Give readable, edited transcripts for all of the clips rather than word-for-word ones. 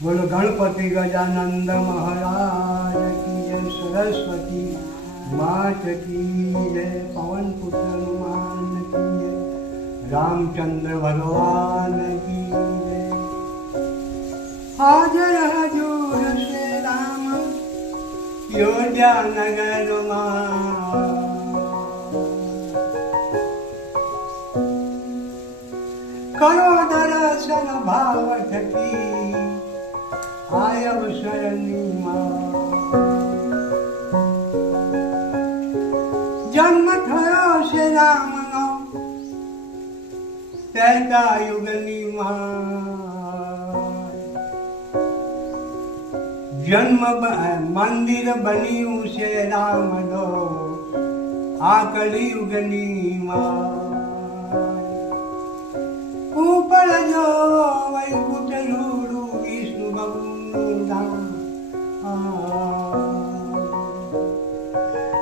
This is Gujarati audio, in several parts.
બોલો ગણપતિ ગજાનંદ મહારાજ કી જય, સરસ્વતી માત કી જય, પવન પુત્ર હનુમાન કી જય, રામચંદ્ર ભગવાન કી જય। હાજર હજૂર શ્રી રામ યોધ્યા નગરમાં, કરો દર્શન ભાવ થકી આય અવસરની જન્મ થયો છે રામનો ત્રેતા યુગની જન્મ મંદિર બન્યું છે રામનો આ કલિયુગની ઉપર જો વૈકુંઠ રૂડું વિષ્ણુ ભગવાનનું ધામ,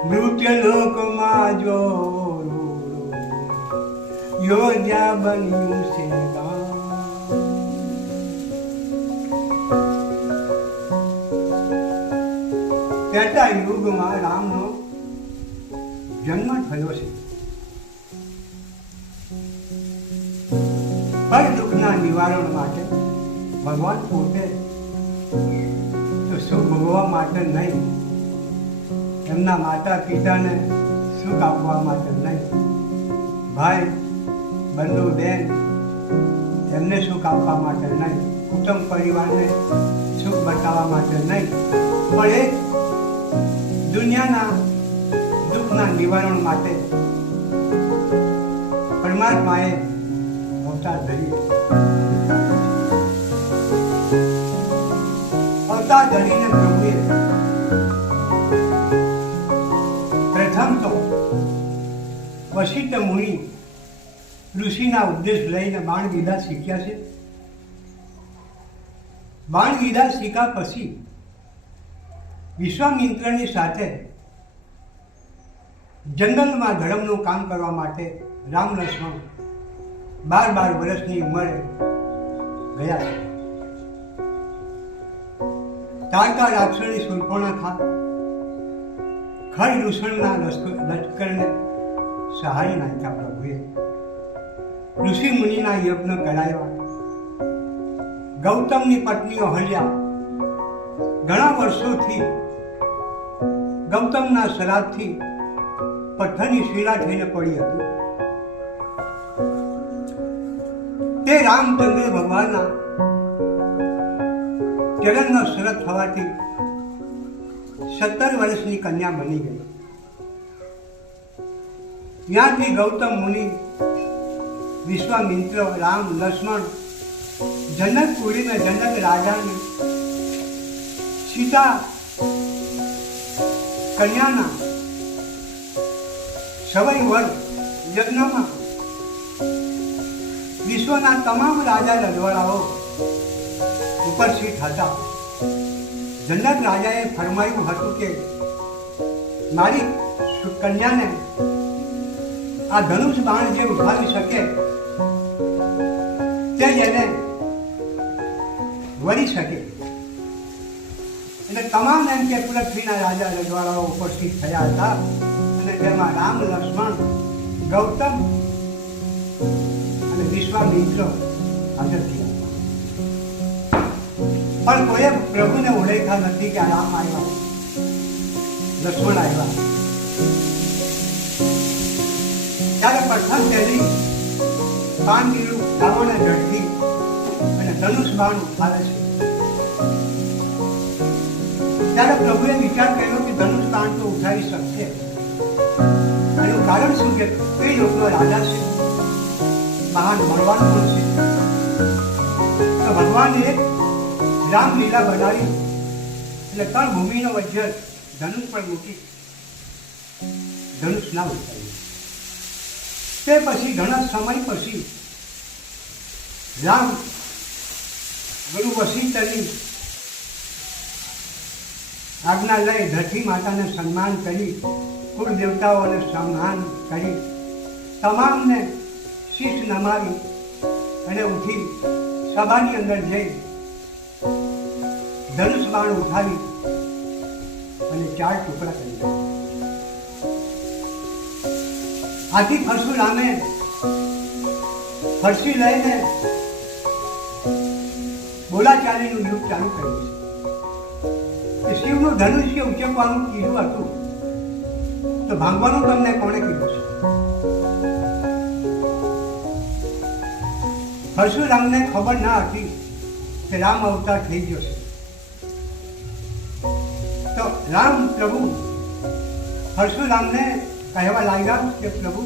મૃત્ય લોકમાં જો યોધ્યા બન્યું છે ગામ। ત્રેતા યુગમાં રામનો જન્મ થયો છે। હર દુઃખના નિવારણ માટે ભગવાન પોતે તો સુખ ભોગવવા માટે નહીં, એમના માતા પિતાને સુખ આપવા માટે નહીં, ભાઈ બંધુ બેન એમને સુખ આપવા માટે નહીં, કુટુંબ પરિવારને સુખ બતાવવા માટે નહીં, પણ એ દુનિયાના દુઃખના નિવારણ માટે પરમાત્માએ અવતાર ધરીને પ્રભુએ પ્રથમ તો વશિષ્ઠ મુનિ ઋષિના ઉપદેશ લઈને બાણ વિદ્યા શીખ્યા છે। બાણ વિદ્યા શીખ્યા પછી વિશ્વામિત્રની સાથે જંગલમાં ધર્મનું કામ કરવા માટે રામ લક્ષ્મણ 12 વર્ષની ઉંમરે ગયા છે। તારકા રાક્ષસની શૂર્પણખા ખરદૂષણના લશ્કરને સહાય નાખ્યા પ્રભુએ, ઋષિ મુનિના યજ્ઞ કરાવ્યા, ગૌતમની પત્નીઓ હલ્યા, ઘણા વર્ષોથી ગૌતમના શ્રાપથી પથ્થરની શિલા થઈને પડી હતી। તે રામચંદ્ર ભગવાનના ચરણનો શરત થવાથી 17 વર્ષની કન્યા બની ગઈ। ત્યાંથી ગૌતમ મુનિ, વિશ્વામિત્ર, રામ, લક્ષ્મણ જનકપુરીને જનક રાજાની સીતા કન્યાના સવાઈ વર્ષ યજ્ઞમાં વિશ્વના તમામ રાજા રજવાડાઓ ઉપસ્થિત હતા। જનક રાજાએ ફરમાયું હતું કે મારી કન્યાને આ ધનુષ બાણ જે ઉઠાવી શકે તે એને વળી શકે, એટલે તમામ એમ કે પૃથ્વીના રાજા રજવાડાઓ ઉપસ્થિત થયા હતા, અને તેમાં રામ, લક્ષ્મણ, ગૌતમ અને વિશ્વામિત્ર હાજર થયા, પણ કોઈએ પ્રભુને ઓળખ્યા નથી કે રામ આવ્યા, લક્ષ્મણ આવ્યા। ત્યારે પ્રથમ તેની કાનગીરું રાવણે ઝડપી અને ધનુષ બાણ ઉઠાવે છે। ત્યારે પ્રભુએ વિચાર કર્યો કે ધનુષ બાણ તો ઉઠાવી શકશે, એનું કારણ શું કે તે યોગનો રાજા છે, મહાન બળવાન પણ છે, તો ભગવાને રામલીલા બનાવી એટલે ત્રણ ભૂમિનો વજ્ર ધનુષ પર મૂકી ધનુષ ના ઉઠાવ્યું। તે પછી ઘણા સમય પછી રામ ગુરુ વશિષ્ઠની આજ્ઞા લઈ ધરતી માતાને સન્માન કરી, કુળ દેવતાઓને સન્માન કરી, તમામને શીશ નમાવી અને ઉઠી સભાની અંદર જઈ ધનુષ બાણ ઉઠાવી અને 4 ટુકડા કરી દીધા. આથી પરશુરામે ફરસી લઈને બોલાચાલીનું યુદ્ધ ચાલુ કર્યું છે. શિવનું ધનુષ્ય ઉચકવાનું કીધું હતું તો ભાંગવાનું તમને કોણે કીધું છે? પરશુરામને ખબર ના હતી કે રામ અવતાર થઈ ગયો છે. તો રામ પ્રભુ પરશુરામને કહેવા લાગ્યા કે પ્રભુ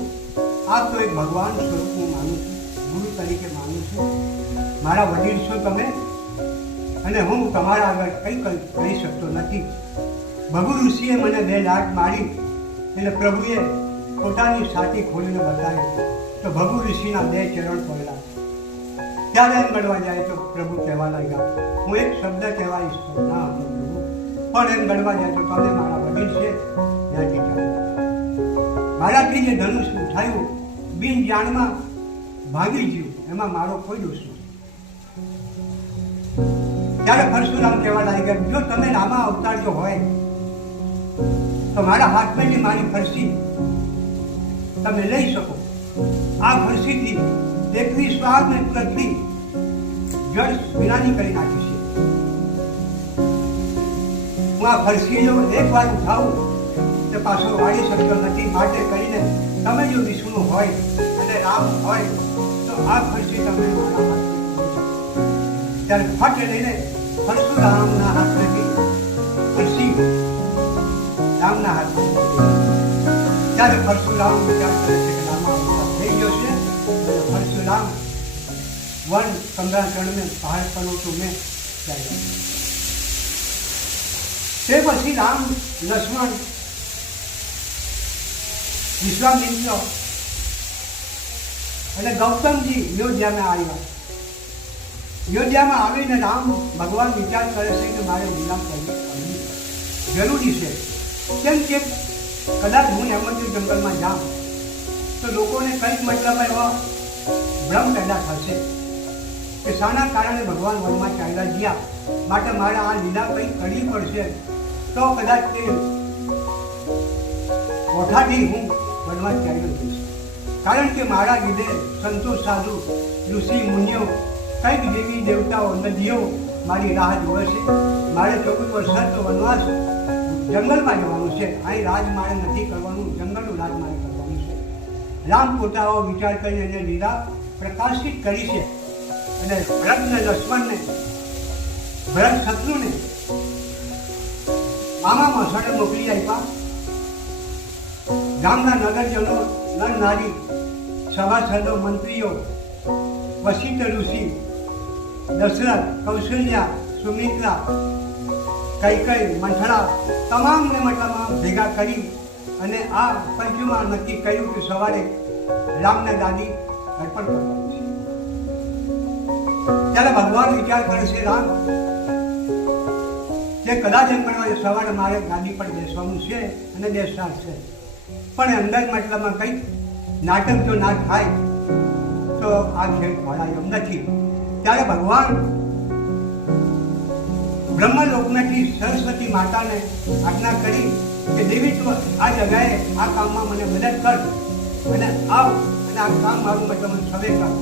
આપ તો એક ભગવાન સ્વરૂપ હું માનું છું, ગુરુ તરીકે માનું છું, મારા વડીલ છો તમે, અને હું તમારા આગળ કંઈ કહી શકતો નથી. ભગુ ઋષિએ મને 2 લાત મારી એટલે પ્રભુએ પોતાની છાતી ખોલીને બતાવી તો ભગુ ઋષિના 2 ચરણ પડેલા. ત્યારે એમ ગણવા જાય તો પ્રભુ કહેવા લાગ્યા હું એક શબ્દ કહેવા ઈચ્છતો ના હતો પ્રભુ, પણ એમ ગણવા જાય તો તમે મારા વડીલ છે ત્યાંથી ચાલો. મારાથી જે ધનુષ ઉઠાયું બિન જાણમાં ભાગી ગયું, એમાં મારો કોઈ દોષ નથી. ત્યારે પરશુરામ કહેવા લાગ્યા જો તમે રામા અવતાર જો હોય તો મારા હાથમાં મારી ફરસી તમે લઈ શકો. આ ફરસીથી 21 વાર ને પૃથ્વી જળ વિનાની કરી નાખી છે. હું આ ફરસી જો એક વાર ઉઠાવું તો પાછો વાળી શકતો નથી, માટે કરીને તમે જો વિષ્ણુ હોય અને રામ હોય તો આ ફરસી તમે મારા હાથમાં. ત્યારે ફટ લઈને પરશુરામના હાથમાંથી ફરસી રામના હાથમાં. ત્યારે પરશુરામ વિચાર કરે છે કે રામા અવતાર થઈ ગયો છે. परशुराम वन 15 चरण में पहाड़ पर तो मैं ते પછી રામ લક્ષ્મણ વિશ્વામિત્ર અને ગૌતમજી અયોધ્યામાં આવ્યા. અયોધ્યામાં આવીને રામ ભગવાન વિચાર કરે છે કે મારે વિલાપ કરવી જરૂરી છે. કેમ કે કદાચ હું એમ જ જંગલમાં જાઉં તો લોકોને કંઈક મતલબ એવા ભ્રમ પેદા થશે કે શાના કારણે ભગવાન વનમાં ચાલ્યા ગયા, માટે મારે આ લીલા કંઈ કરવી પડશે. તો કદાચ તે ઓઠાથી હું વનમાં ચાલ્યો જઈશ, કારણ કે મારા લીધે સંતો સાધુ ઋષિ મુનિઓ કંઈક દેવી દેવતાઓ નદીઓ મારી રાહ જોવે છે. મારે 14 વર્ષ તો વનવાસ જંગલમાં જવાનું છે. અહીં રાજ મારે નથી કરવાનું, જંગલનું રાજ મારે કરવાનું છે. રામ પોતાનો વિચાર કરીને એને લીલા પ્રકાશિત કરી છે. અને ભરતને લક્ષ્મણને ભરત શત્રુને મામા મસાડે મોકલી આપ્યા. ગામના નગરજનો નર નારી સભાસદો મંત્રીઓ વશિષ્ઠ ઋષિ દશરથ કૌશલ્યા સુમિત્રા કૈકેયી મંથરા તમામને મતલબમાં ભેગા કરી અને આ પંચમાં નક્કી કર્યું કે સવારે રામને ગાદી અર્પણ કરવાની છે. ત્યારે ભગવાન વિચાર કરે છે રામ કે કદાચ એમ કરવા સવારે મારે ગાદી પર બેસવાનું છે અને બેસનાર છે, પણ અંદર મતલબમાં કંઈક નાટક જો ના થાય તો આ ખેલ ખોલાયો નથી. ત્યારે ભગવાન બ્રહ્મલોકમાંથી સરસ્વતી માતાને આજ્ઞા કરી કે દેવી તું આ જગાએ આ કામમાં મને મદદ કર અને આવ અને આ કામ મારું મતલબ સવે કર.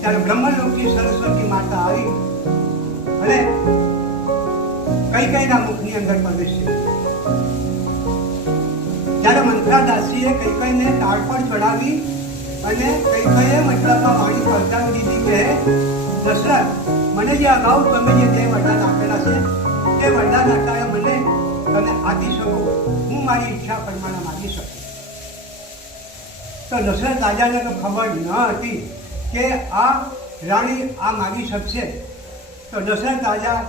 ત્યારે બ્રહ્મલોકથી સરસ્વતી માતા આવી અને કૈકેયીના મુખની અંદર પ્રવેશ છે. ત્યારે મંત્રા દાસીએ કૈકેયીને તાળ પર ચડાવી અને કૈકેયીએ મતલબમાં વાણી પહોંચાડી દીધી કે દશરથ મને જે અગાઉ તમે જે 2 વરદાન આપેલા છે તે વરદાન આપ્યા મને તમે આપી શકો, હું મારી ઈચ્છા પ્રમાણે માગી શકું. તો દશરથ રાજાને તો ખબર ન હતી કે આ રાણી આ માગી શકશે. તો દશરથ રાજા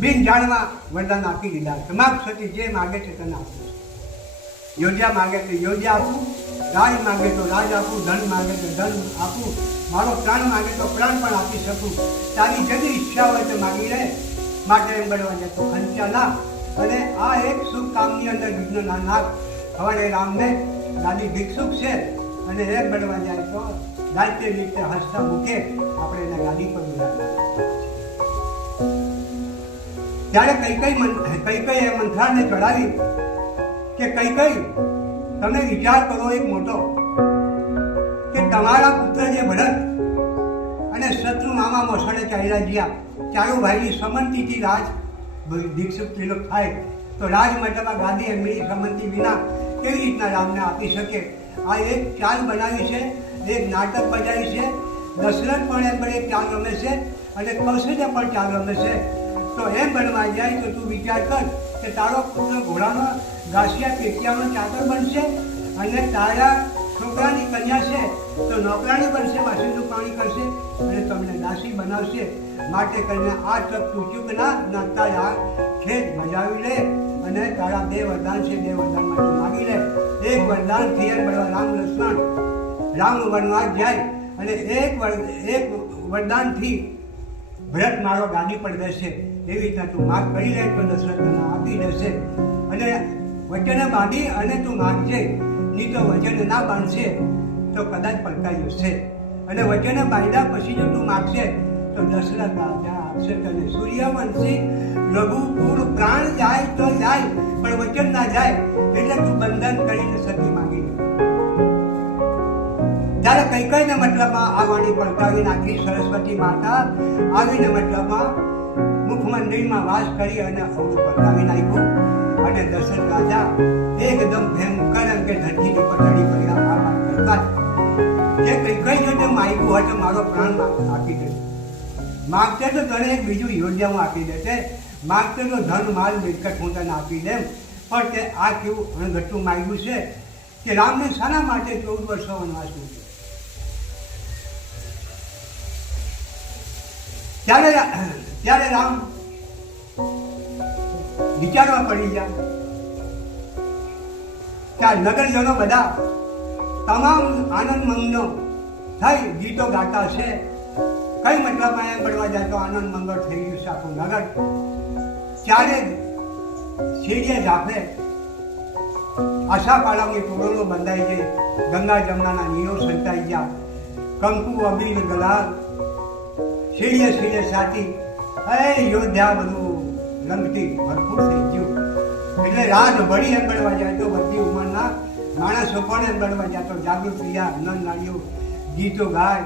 બિન જાણમાં વરદાન આપી દીધા કે માગ સતી જે માગે છે તેને આપું. યોજ્યા માગે તો યોજ્યા આપું, રાજ માગે તો રાજ આપું, ધન માગે તો ધન આપું, મારો પ્રાણ માગે તો પ્રાણ પણ આપી શકું. તારી જેની ઈચ્છા હોય તો માગી રહે, માટે એમ બનવા જાય તો ખંચ્યા ના. અને આ એક શુભ કામની અંદર વિઘ્ન ના નાખ. હવે રામને ગાદી ભિક્ષુક છે અને એક બનવા જાય તો રાજ્ય રીતે હસતા મૂકે આપણે એને ગાદી પર બોલાવીએ. ત્યારે કૈકેયીએ મંથરાને ચડાવી કે કૈકેયી, તમે વિચાર કરો એક મોટો કે તમારા પુત્ર જે ભરત અને શત્રુ મામા મોસાળે ચાલ્યા ગયા, ચાલુ ભાઈની સંમતિથી રાજ દીક્ષિત તિલક થાય, તો રાજ માટેમાં ગાદી એમની સંમતિ વિના કેવી રીતના રામને આપી શકે? આ એક ચાલ બનાવી છે, એક નાટક બજાવી છે. દશરથ પણ એમ એક ચાલ રમે છે અને કૌશલ્ય પણ ચાલ રમે છે. તો એમ બનવા જાય તો તું વિચાર કર કે તારો પુત્ર ઘોડાનો ઘાસિયા પેટિયાનો ચાકર બનશે અને તારા છોકરાની કન્યા છે તો નોકરાણી બનશે, વાસણનું પાણી કરશે અને તમને દાસી બનાવશે. માટે કરીને આ તક તું ચૂક ના તારા ખેત બજાવી લે અને તારા 2 વરદાન છે, 2 વરદાનમાં તું માગી લે. એક વરદાન થી બળવા રામ લક્ષ્મણ રામ વનવાસ જાય અને એક વરદાનથી ભરત મારો ગાદી પર બેસે. એવી રીતના તું માગ કરી લે તો દશરથ તને આપી દેશે. અને વચન બાંધી અને તું માગજે, નહીં તો વચન ના બાંધશે તો કદાચ પલકાઈ જશે. અને વચન બાંધ્યા પછી જો તું માગશે તો દશરથ રાજા આપશે તને સૂર્યવંશી રઘુકુળ. પ્રાણ જાય તો જાય પણ વચન ના જાય, એટલે તું બંધન કરીને સતી માંગી લે. ત્યારે કૈકેયીના મતલબમાં આ વાણી પલકાવી નાખી. સરસ્વતી માતા આવીને મતલબમાં મુખમંદિરમાં વાસ કરી અને અવળું પલકાવી નાખ્યું. અને દશરથ રાજા એકદમ ભયંકર એમ કે ધરતીની ઉપર ચડી પડ્યા. આ વાત કરતા જે કૈકેયી જો તે માગ્યું હોય તો મારો પ્રાણ આપી દે, માગતે તો તને એક બીજું યોજના હું આપી દેશે, માગતે તો ધન માલ મિલકત હું તને આપી દેમ. પણ તે આ કેવું અણઘટ્ટું માગ્યું છે કે રામને શાના માટે 14 વર્ષ વનવાસ મૂક્યો? ત્યારે રામ વિચારવા પડી ગયા કે આ નગરજનો બધા તમામ આનંદ મંગનો થઈ ગીતો ગાતા છે. કઈ મતલબમાં એમ પડવા જાય તો આનંદ મંગળ થઈ ગયું છે આખું નગર. ત્યારે શેરીએ જાફે આશા પાલવની તોરણો બંધાઈ ગઈ, ગંગા જમનાના નીરો સંતાઈ ગયા, કંકુ અબીર ગલાલ શેરીએ સાથી યોધ્યા બધું રંગથી ભરપૂર થઈ ગયું. એટલે રાત ભળી એમ બળવા જાય તો બધી ઉંમરના માણસો પણ એમ બળવા જાય તો જાગૃત થયા, નન નાળીઓ ગીતો ગાય.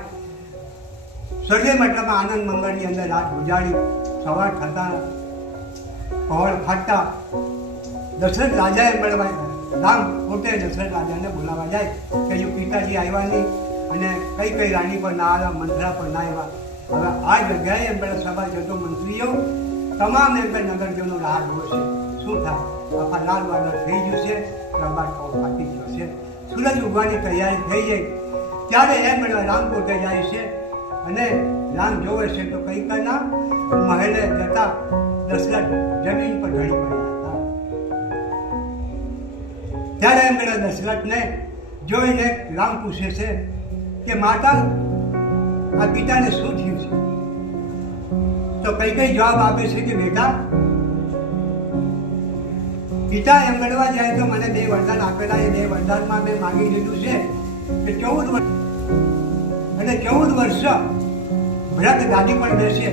સર્વે મતલબમાં આનંદ મંગળની અંદર રાત ગુજારી. સવાર થતા પહોળ ફાટતા દશરથ રાજા એમ બળવા રામ પોતે દશરથ રાજાને બોલાવા જાય કે જો પિતાજી આવ્યા નહીં અને કઈ રાણી પર ના આવ્યા, મંત્રા પર ના આવ્યા. હવે આ જગ્યાએ એમ બધા સભા જતો મંત્રીઓ તમામ એમ નગરજનો રાહ જોશે. શું થાય? આખા લાલ વાદળ થઈ જશે, પ્રભાત પહોળ ફાટી જશે, સૂરજ ઉગવાની તૈયારી થઈ જાય. ત્યારે એમ બધા રામ પોતે જાય છે અને રામ જોવે છે તો કૈકેયીના મહેલે જતા દશરથ જમીન પર ઢળી પડ્યા હતા. ત્યારે એમ બધા દશરથને જોઈને રામ પૂછે છે કે માતા આ પિતાને શું થયું છે? તો કૈકેયી જવાબ આપે છે કે બેટા, પિતા એમ ગણવા જાય તો મને 2 વરદાન આપેલા. એ 2 વરદાનમાં મેં માગી લીધું છે કે 14 વર્ષ અને 14 વર્ષ ભરત ગાદી પર બેસે.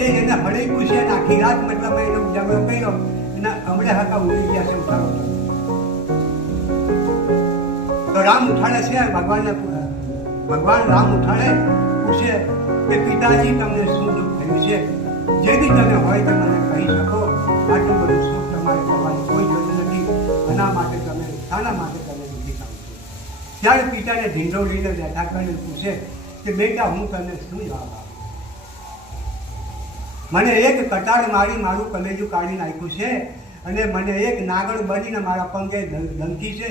એ એને હળીકું છે અને આખી રાત મતલબ એનો ઉજાગરો કર્યો અને હમણાં હતા ઉડી ગયા છે. ઉઠાડો તો રામ ઉઠાડે છે, ભગવાન રામ ઉઠાડે, પૂછે કે પિતાજી તમને શું દુઃખ થયું છે? જે બી તમે હોય તે મને કહી શકો. આટલું બધું સુખ તમારે કરવાની કોઈ જરૂર નથી. આના માટે તમે શાના માટે તમે દુઃખી થાવ છો? ત્યારે પિતાને ઢીંઢોળીને બેઠા કરીને પૂછે કે બેટા હું તને શું જવાબ આપું? મને એક કટાર મારી મારું કલેજું કાઢી નાખ્યું છે અને મને એક નાગર બનીને મારા પંગે ધમકી છે,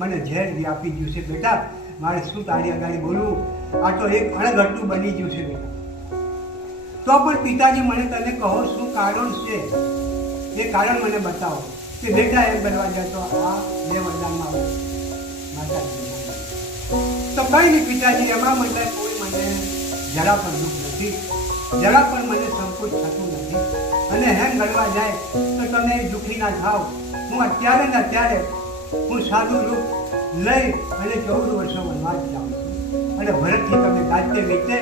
મને ઝેર વ્યાપી ગયું છે. બેટા મારે શું તારી આગળ બોલવું? આ તો એક અણઘટ્ટું બની ગયું છે બેટા. તો પણ પિતાજી મને તને કહો શું કારણ છે, એ કારણ મને બતાવો. કે બેટા એમ બનવા જાય તો આ 2 વરદાનમાં માતાજી તો કઈ નહીં પિતાજી, એમાં મને કોઈ મને જરા પણ દુઃખ નથી, જરા પણ મને સંકોચ થતું નથી. અને હેમ ગણવા જાય તો તમે દુઃખી ના થાવ. હું અત્યારે ને અત્યારે હું સાદું રૂપ લઈ અને 14 વર્ષો વનવાસ જાઉં છું અને ભરતથી તમે ગાજતે વીતે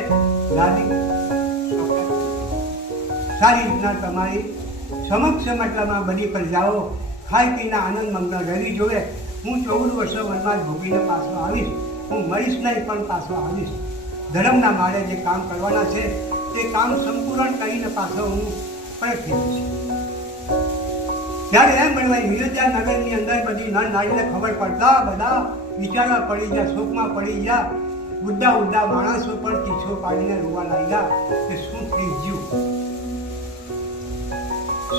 ગાદી સારી રીતના તમારી સમક્ષ મતલબમાં બધી પ્રજાઓ ખાઈ પીને આનંદ મગ્ન રહેવી જોઈએ. હું 14 વર્ષો વનવાસ ભોગીને પાછો આવીશ. હું મરીશ નહીં પણ પાછો આવીશ. ધર્મના મારે જે કામ કરવાના છે તે કામ સંપૂર્ણ કરીને પાછો હું પરત થઈશ. ત્યારે એમ બનવાય વિરજા નગરની અંદર બધી નર નારીને ખબર પડતા બધા વિચારવા પડી ગયા, શોકમાં પડી ગયા. બુદ્ધા ઉદ્ધા માણસો પણ ચીસો પાડીને રોવા લાગ્યા કે શું થઈ ગયું.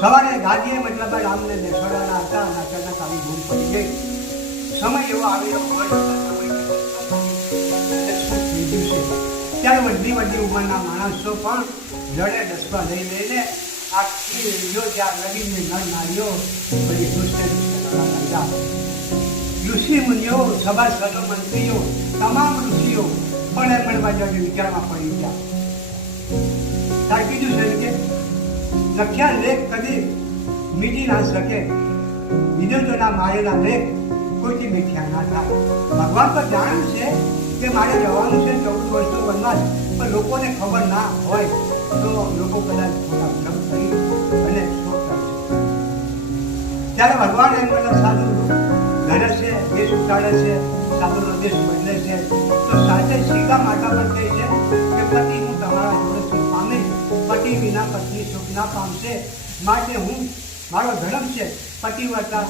સવારે ગાદીએ મતલબ રામને બેસાડવાના હતા અને અચાનક આવી ભૂલ પડી ગઈ. સમય એવો આવેલો હોય શું થઈ ગયું છે. ત્યારે વડલી વડલી ઉંમરના માણસો પણ જડે દસવા લઈ લઈને આખી યોજ્યા નદીની નર નારીઓ બધી દુષ્ટ કરવા લાગ્યા. ઋષિ મુનિઓ, સભાસદો, મંત્રીઓ, તમામ ઋષિઓ પણ એમ મળવા જઈને વિચારમાં પડી ગયા. તાર કીધું છે કે લખ્યા લેખ કદી મીટી ના શકે, વિદ્યુતોના મારેલા લેખ કોઈથી મીઠ્યા ના થાય. ભગવાન તો જાણે છે કે મારે જવાનું છે 14 વર્ષનો વનવાસ, પણ લોકોને ખબર ના હોય તો લોકો કદાચ થોડા ભ્રમ કરી અને શોક કરે છે. ત્યારે ભગવાન એમ બધા સાધુ ઘરે છે, દેશ ઉતારે છે, સાધુનો દેશ બદલે છે. તો સાથે સીધા માતા પણ કહે છે કે પતિ હું તમારા જોડે સુખ પામીશ, પતિ વિના પત્ની સુખ ના પામશે. માટે હું મારો ધર્મ છે પતિવ્રતા,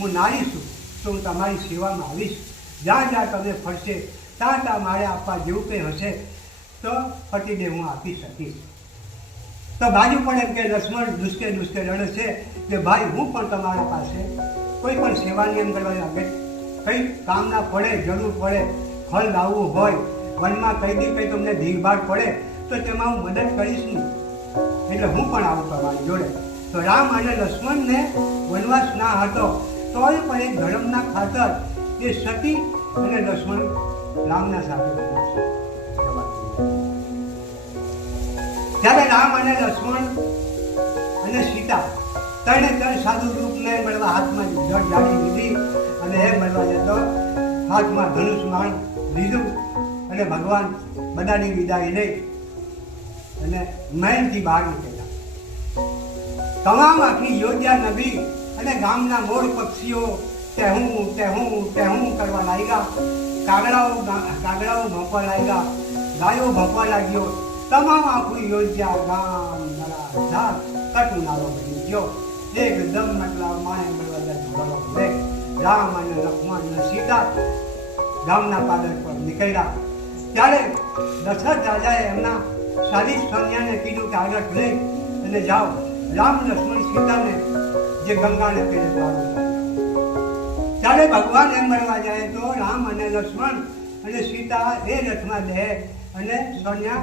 હું નારી છું તો હું તમારી સેવામાં આવીશ. જ્યાં જ્યાં તમે ફરશે ત્યાં ત્યાં મારે આપવા જેવું કંઈ હશે તો પતિને હું આપી શકીશ. તો બાજુ પણ એમ કે લક્ષ્મણ દુષ્કે દુષ્કે રડે છે કે ભાઈ હું પણ તમારા પાસે કોઈ પણ સેવાની એમ કરવા લાગે, કંઈ કામ ના પડે, જરૂર પડે, ફળ લાવવું હોય, વનમાં કંઈ તમને ભીડભાડ પડે તો તેમાં હું મદદ કરીશ નહીં. એટલે હું પણ આવું તમારી જોડે. તો રામ અને લક્ષ્મણને વનવાસ ના હતો તોય પણ એક ધર્મના ખાતર એ સતી અને લક્ષ્મણ રામના સાથે વનવાસ. ત્યારે રામ અને લક્ષ્મણ અને સીતા ત્રણે ત્રણ સાધુ રૂપને મળવા હાથમાં જળ જાળી લીધી અને એ મળવા જતો હાથમાં ધનુષમાન લીધું અને ભગવાન બધાની વિદાય લઈ અને મહેલથી બહાર નીકળ્યા. તમામ આખી યોજ્યા નગરી અને ગામના મોર પક્ષીઓ ટેહું ટેહું ટેહું કરવા લાગ્યા. કાગડાઓ ભોંકવા લાગ્યા, ગાયો ભોંકવા લાગ્યો. તમામ આખું યોજ્યા ગામ નરા કટુનારો બની ગયો. એકદમ મતલબ માય મળવા જોડો લે. રામ અને લક્ષ્મણ અને સીતા ગામના પાદર પર નીકળ્યા. ત્યારે દશરથ રાજાએ એમના સારી સૈન્યને કીધું કે આગળ લઈ અને જાઓ. રામ લક્ષ્મણ સીતાને જે ગંગાને પેલે પાડો. ત્યારે ભગવાન એમ મળવા જાય તો રામ અને લક્ષ્મણ અને સીતા એ રથમાં લે અને સૈન્ય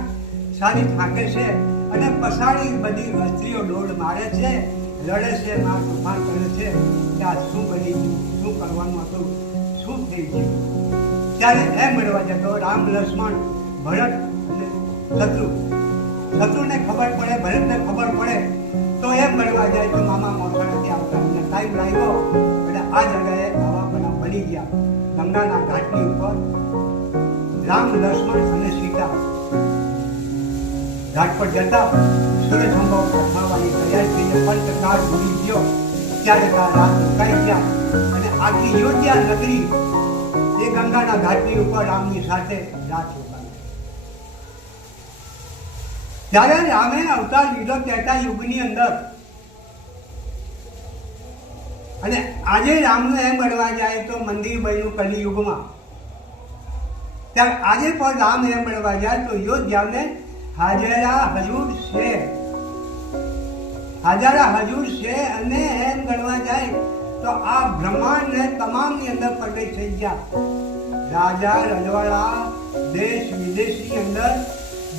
સારી થાકે છે અને પસાડી બધી વસ્તીઓ દોડ મારે છે, લડે છે, માર તોફાન કરે છે કે આ શું બની ગયું, શું કરવાનું હતું, શું થઈ ગયું. ત્યારે એમ મળવા જતો રામ લક્ષ્મણ ભરત અને શત્રુને ખબર પડે, ભરતને ખબર પડે તો એમ મળવા જાય તો મામા મોસા નથી આવતા. અને ટાઈમ લાગ્યો એટલે આ જગ્યાએ આવા બધા બની ગયા. ગંગાના ઘાટની ઉપર રામ લક્ષ્મણ અને સીતા ઘાટ પર જતા સૂર્ય સંભવ કથાવાની તૈયાર થઈને પંચકાળ ભૂલી ગયો. ત્યારે રાત રોકાઈ ગયા અને આખી યોજ્યા નગરી એ ગંગાના ઘાટની ઉપર રામની સાથે રાત રોકાઈ. ત્યારે રામે અવતાર લીધો ત્રેતા યુગની અંદર. અને આજે રામનું એમ બનવા જાય તો મંદિર બન્યું કલિયુગમાં. ત્યારે આજે પણ રામ એમ બનવા જાય તો યોજ્યાને હાજરા હજુર છે, હાજરા હજુર છે. અને એમ ગણવા જાય તો આ બ્રહ્માંડ ને તમામની અંદર પ્રગટ થઈ ગયા. રાજા રજવાડા દેશ વિદેશની અંદર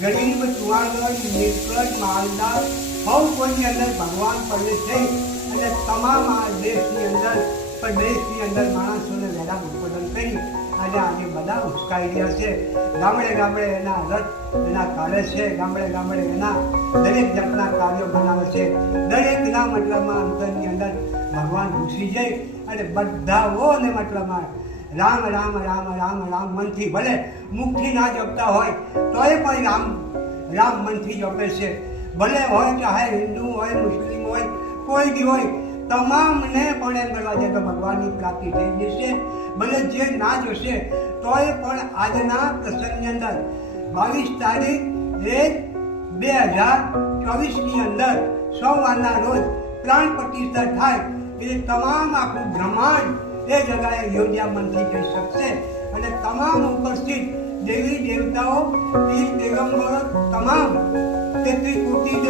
ગરીબ ચુવાણગઢ નીકળ માલદાર સૌ કોઈની અંદર ભગવાન પ્રવેશ થઈ અને તમામ આ દેશની અંદર દેશની અંદર માણસોને વહેલા ઉત્પાદન કરી આજે બધા ઉચકાઈ રહ્યા છે. ગામડે ગામડે એના રથ એના કાર્ય છે, ગામડે ગામડે એના દરેક જાતના કાર્યો બનાવે છે. દરેકના મતલબમાં અંતરની અંદર ભગવાન ઘૂસી જાય અને બધાઓને મતલબમાં રામ રામ રામ રામ રામ મનથી, ભલે મુખથી ના જપતા હોય તો એ પણ રામ રામ મનથી જપે છે. ભલે હોય ચાહે હિન્દુ હોય, મુસ્લિમ હોય, કોઈ બી હોય તમામને પણ એમ કરવા જાય તો ભગવાનની પ્રાપ્તિ થઈ જશે. ભલે જે ના જશે તોય પણ આજના પ્રસંગની અંદર 22 તારીખ 2024ની અંદર સોમવારના રોજ પ્રાણ પ્રતિષ્ઠા થાય એ તમામ આખું બ્રહ્માંડ એ જગાએ યોજ્યામનથી જઈ શકશે અને તમામ ઉપસ્થિત દેવી દેવતાઓ તીર્થ દિગંબરો તમામ 33 કોટી